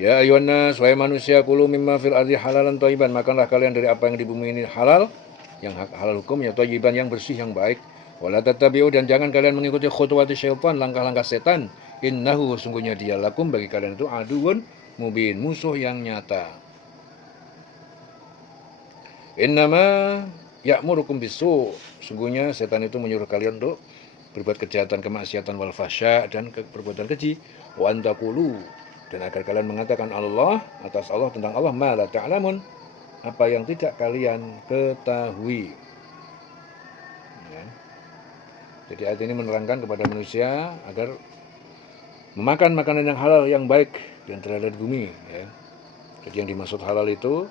Ya ayuhan nas, wahai manusia, kulu mimma fil ardi halalan thayyiban, makanlah kalian dari apa yang di bumi ini halal, yang halal hukum, ya thayyiban, yang bersih, yang baik. Wala tattabi'u, dan jangan kalian mengikuti khutuwati syaitan, langkah-langkah setan. Innahu, sungguhnya dia, lakum, bagi kalian itu aduun mubin, musuh yang nyata. Innama ya'murukum bisu, sungguhnya setan itu menyuruh kalian untuk berbuat kejahatan, kemaksiatan, wal fahsya, dan perbuatan keji. Wa antaqulu, dan agar kalian mengatakan Allah, atas Allah, tentang Allah, ma la ta'lamun, apa yang tidak kalian ketahui. Ya. Jadi ayat ini menerangkan kepada manusia agar memakan makanan yang halal, yang baik, dan terada di bumi. Ya. Jadi yang dimaksud halal itu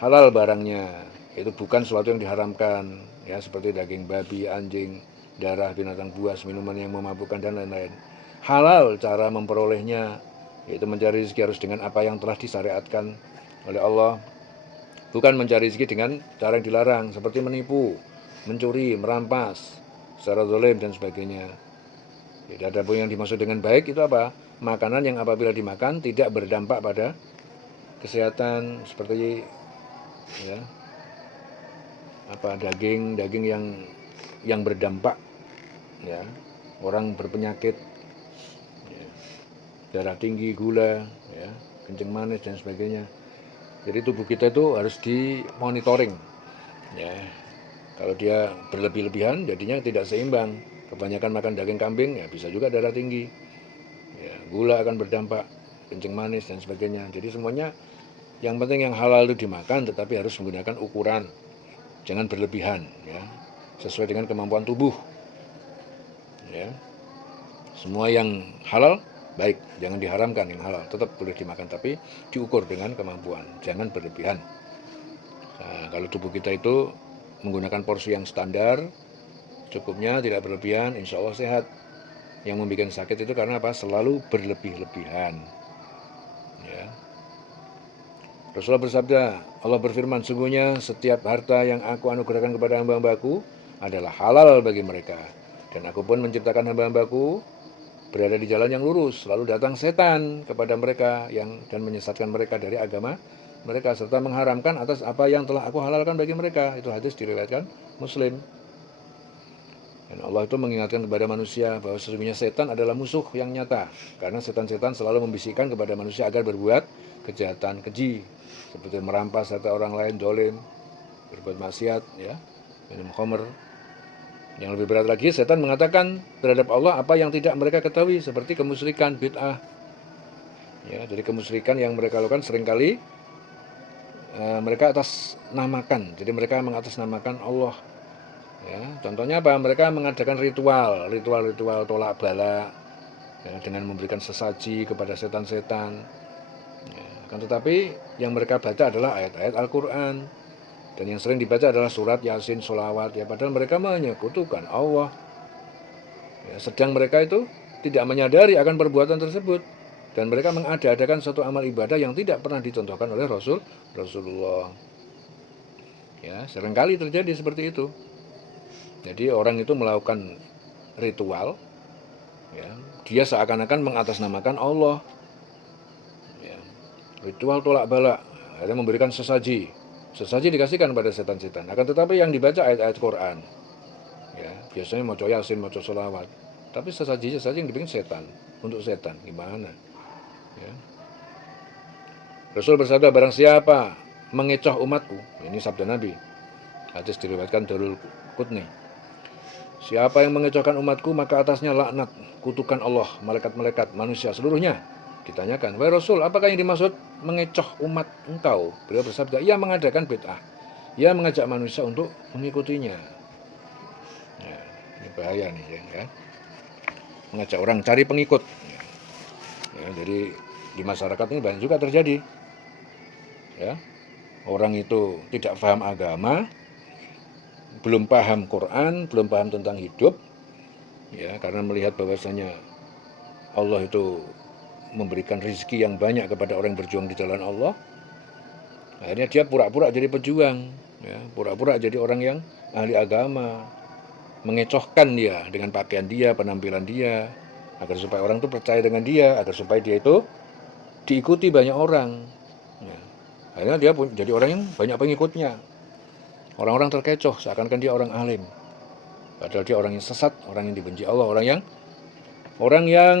halal barangnya, itu bukan sesuatu yang diharamkan, ya, seperti daging babi, anjing, darah binatang buas, minuman yang memabukkan, dan lain-lain. Halal cara memperolehnya, yaitu mencari rezeki harus dengan apa yang telah disyariatkan oleh Allah, bukan mencari rezeki dengan cara yang dilarang, seperti menipu, mencuri, merampas secara zalim, dan sebagainya. Jadi ada pun yang dimaksud dengan baik itu apa? Makanan yang apabila dimakan tidak berdampak pada kesehatan, seperti ya, daging yang berdampak, ya, orang berpenyakit, ya, darah tinggi, gula, ya, kencing manis, dan sebagainya. Jadi tubuh kita itu harus dimonitoring, ya. Kalau dia berlebih-lebihan jadinya tidak seimbang. Kebanyakan makan daging kambing, ya bisa juga darah tinggi, ya, gula akan berdampak, kencing manis, dan sebagainya. Jadi semuanya yang penting yang halal itu dimakan, tetapi harus menggunakan ukuran, jangan berlebihan, ya, sesuai dengan kemampuan tubuh, ya. Semua yang halal baik, jangan diharamkan. Yang halal tetap boleh dimakan, tapi diukur dengan kemampuan, jangan berlebihan. Nah, kalau tubuh kita itu menggunakan porsi yang standar, cukupnya, tidak berlebihan, insya Allah sehat. Yang membuat sakit itu karena apa? Selalu berlebih-lebihan, ya. Rasulullah bersabda, Allah berfirman, sungguhnya setiap harta yang aku anugerahkan kepada hamba-hambaku adalah halal bagi mereka. Dan aku pun menciptakan hamba-hambaku berada di jalan yang lurus. Lalu datang setan kepada mereka dan menyesatkan mereka dari agama mereka, serta mengharamkan atas apa yang telah aku halalkan bagi mereka. Itu hadis diriwayatkan Muslim. Dan Allah itu mengingatkan kepada manusia bahwa sesungguhnya setan adalah musuh yang nyata. Karena setan-setan selalu membisikkan kepada manusia agar berbuat kejahatan, keji, seperti merampas harta orang lain, dolim, berbuat maksiat, ya, minum khamr. Yang lebih berat lagi, setan mengatakan terhadap Allah apa yang tidak mereka ketahui, seperti kemusyrikan, bid'ah. Ya, jadi kemusyrikan yang mereka lakukan seringkali mereka atas namakan. Jadi mereka mengatasnamakan Allah. Ya, contohnya apa? Mereka mengadakan ritual tolak bala, ya, dengan memberikan sesaji kepada setan-setan. Ya, akan tetapi yang mereka baca adalah ayat-ayat Al-Quran, dan yang sering dibaca adalah surat Yasin, sholawat, ya, padahal mereka menyekutukan Allah. Ya, sedang mereka itu tidak menyadari akan perbuatan tersebut, dan mereka mengada-adakan suatu amal ibadah yang tidak pernah dicontohkan oleh Rasulullah. Ya, seringkali terjadi seperti itu. Jadi orang itu melakukan ritual, ya, dia seakan-akan mengatasnamakan Allah. Ya, ritual tolak bala, akhirnya memberikan sesaji dikasihkan pada setan-setan. Akan tetapi yang dibaca ayat-ayat Quran, ya, biasanya mau Yasin, mau sholawat, tapi sesaji yang dibikin setan, untuk setan, gimana? Ya. Rasul bersabda, barang siapa mengecoh umatku, ini sabda Nabi, hadis diriwayatkan Darul Qutni, siapa yang mengecohkan umatku, maka atasnya laknat, kutukan Allah, malaikat-malaikat, manusia seluruhnya. Ditanyakan, wahai Rasul, apakah yang dimaksud mengecoh umat engkau? Beliau bersabda, ia mengadakan bid'ah, ia mengajak manusia untuk mengikutinya. Ya, ini bahaya nih, ya. Mengajak orang cari pengikut. Ya, jadi di masyarakat ini banyak juga terjadi. Ya, orang itu tidak paham agama, belum paham Quran, belum paham tentang hidup, ya, karena melihat bahwasanya Allah itu memberikan rezeki yang banyak kepada orang yang berjuang di jalan Allah. Akhirnya dia pura-pura jadi pejuang, ya, pura-pura jadi orang yang ahli agama, mengecohkan dia dengan pakaian dia, penampilan dia, agar supaya orang itu percaya dengan dia, agar supaya dia itu diikuti banyak orang. Ya. Akhirnya dia jadi orang yang banyak pengikutnya. Orang-orang terkecoh seakan-akan dia orang alim. Padahal dia orang yang sesat, orang yang dibenci Allah, orang yang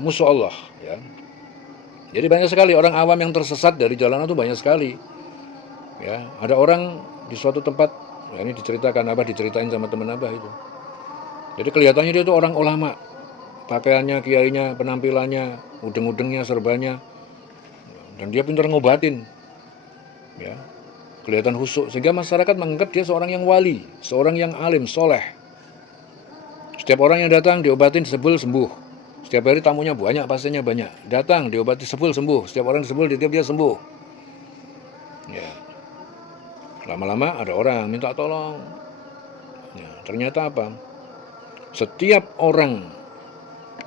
musuh Allah. Ya. Jadi banyak sekali orang awam yang tersesat dari jalanan itu banyak sekali. Ya, ada orang di suatu tempat, ya ini diceritakan diceritain sama teman Abah itu. Jadi kelihatannya dia itu orang ulama, pakaiannya, kiainya, penampilannya, udeng-udengnya, serbanya, dan dia pintar ngobatin. Ya, kelihatan husuk sehingga masyarakat menganggap dia seorang yang wali, seorang yang alim, soleh. Setiap orang yang datang diobatin sebel sembuh. Setiap hari tamunya banyak, pasiennya banyak. Datang diobati sebel sembuh. Setiap orang sebel dia sembuh. Ya. Lama-lama ada orang minta tolong. Ya, ternyata apa? Setiap orang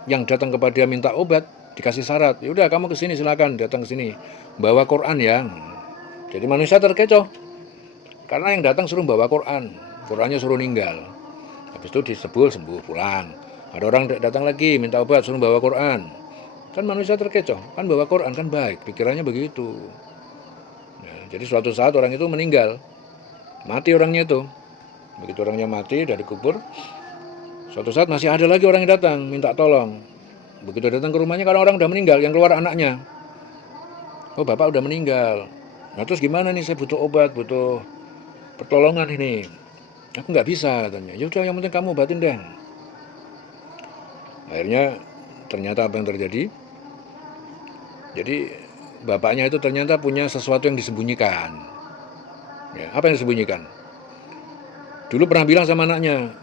yang datang kepada dia minta obat dikasih syarat. Ya udah kamu kesini silakan datang ke sini. Bawa Quran ya. Jadi manusia terkecoh. Karena yang datang suruh bawa Quran. Qurannya suruh ninggal. Habis itu disebul sembuh pulang. Ada orang datang lagi minta obat suruh bawa Quran. Kan manusia terkecoh. Kan bawa Quran kan baik. Pikirannya begitu. Nah, jadi suatu saat orang itu meninggal. Mati orangnya itu. Begitu orangnya mati dari kubur. Suatu saat masih ada lagi orang yang datang minta tolong. Begitu datang ke rumahnya karena orang udah meninggal. Yang keluar anaknya. Oh bapak udah meninggal. Nah terus gimana nih, saya butuh obat, butuh pertolongan ini. Aku nggak bisa katanya. Ya udah yang penting kamu obatin deh. Akhirnya ternyata apa yang terjadi? Jadi bapaknya itu ternyata punya sesuatu yang disembunyikan. Ya, apa yang disembunyikan? Dulu pernah bilang sama anaknya,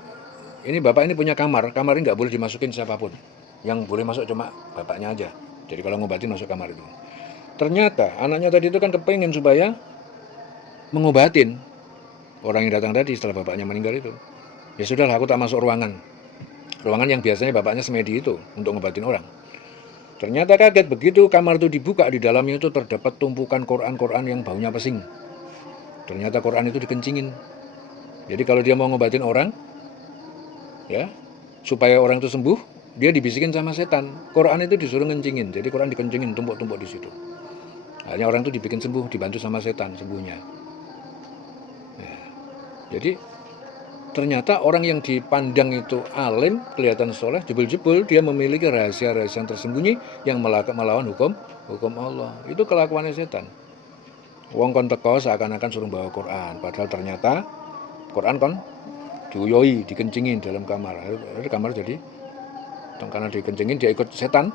ini bapak ini punya kamar ini nggak boleh dimasukin siapapun. Yang boleh masuk cuma bapaknya aja. Jadi kalau ngobatin masuk kamar itu. Ternyata anaknya tadi itu kan kepengen supaya mengobatin orang yang datang tadi setelah bapaknya meninggal itu. Ya sudahlah, aku tak masuk ruangan yang biasanya bapaknya semedi itu untuk ngobatin orang. Ternyata kaget begitu kamar itu dibuka, di dalamnya itu terdapat tumpukan Quran yang baunya pesing. Ternyata Quran itu dikencingin. Jadi kalau dia mau ngobatin orang, ya supaya orang itu sembuh, dia dibisikin sama setan. Quran itu disuruh ngencingin. Jadi Quran dikencingin, tumpuk-tumpuk di situ. Akhirnya orang itu dibikin sembuh, dibantu sama setan sembuhnya. Ya. Jadi ternyata orang yang dipandang itu alim, kelihatan soleh, jebul-jebul, dia memiliki rahasia-rahasia yang tersembunyi yang melawan hukum Allah. Itu kelakuannya setan. Wong kon teko seakan-akan suruh bawa Quran, padahal ternyata Quran kon diuyoi, dikencingin dalam kamar. Akhirnya kamar jadi, karena dikencingin dia ikut setan,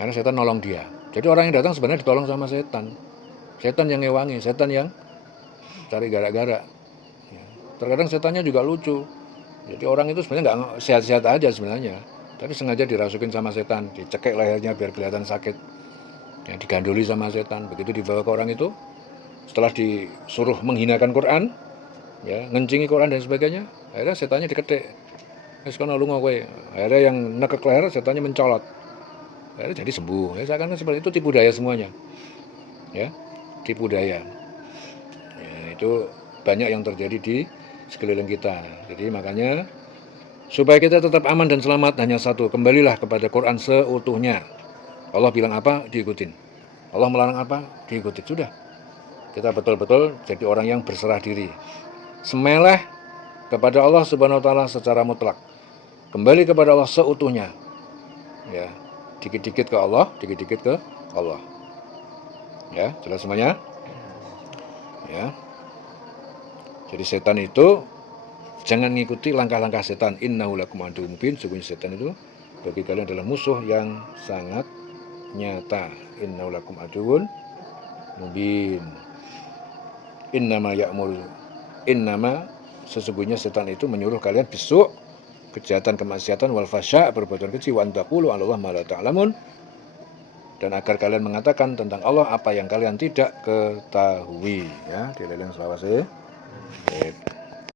karena setan nolong dia. Jadi orang yang datang sebenarnya ditolong sama setan. Setan yang ngewangi, setan yang cari gara-gara. Terkadang setannya juga lucu. Jadi orang itu sebenarnya nggak sehat-sehat aja sebenarnya, tapi sengaja dirasukin sama setan, dicekek lehernya biar kelihatan sakit. Yang digandoli sama setan. Begitu dibawa ke orang itu, setelah disuruh menghinakan Quran, ya ngencingi Quran dan sebagainya, akhirnya setannya diketik. Wis kono lunga kowe. Akhirnya yang nekek leher, setannya mencolot. Akhirnya jadi sembuh. Ya seakan seperti itu, tipu daya semuanya. Ya, tipu daya. Ya, itu banyak yang terjadi di sekeliling kita. Jadi makanya supaya kita tetap aman dan selamat hanya satu, kembalilah kepada Quran seutuhnya. Allah bilang apa, diikutin. Allah melarang apa, diikutin. Sudah. Kita betul-betul jadi orang yang berserah diri. Semeleh kepada Allah Subhanahu wa taala secara mutlak. Kembali kepada Allah seutuhnya. Ya, dikit-dikit ke Allah, dikit-dikit ke Allah. Ya, jelas semuanya? Ya. Jadi setan itu jangan ngikuti langkah-langkah setan. Innahu lakum aduwwun mubin. Sesungguhnya setan itu bagi kalian adalah musuh yang sangat nyata. Innahu lakum aduwwun mubin. Innama sesungguhnya setan itu menyuruh kalian besok kejahatan, kemaksiatan, wal fasya, perbuatan keji, wa antaqulu 'alallahi ma la ta'lamun, dan agar kalian mengatakan tentang Allah apa yang kalian tidak ketahui. Ya, dieling selawase.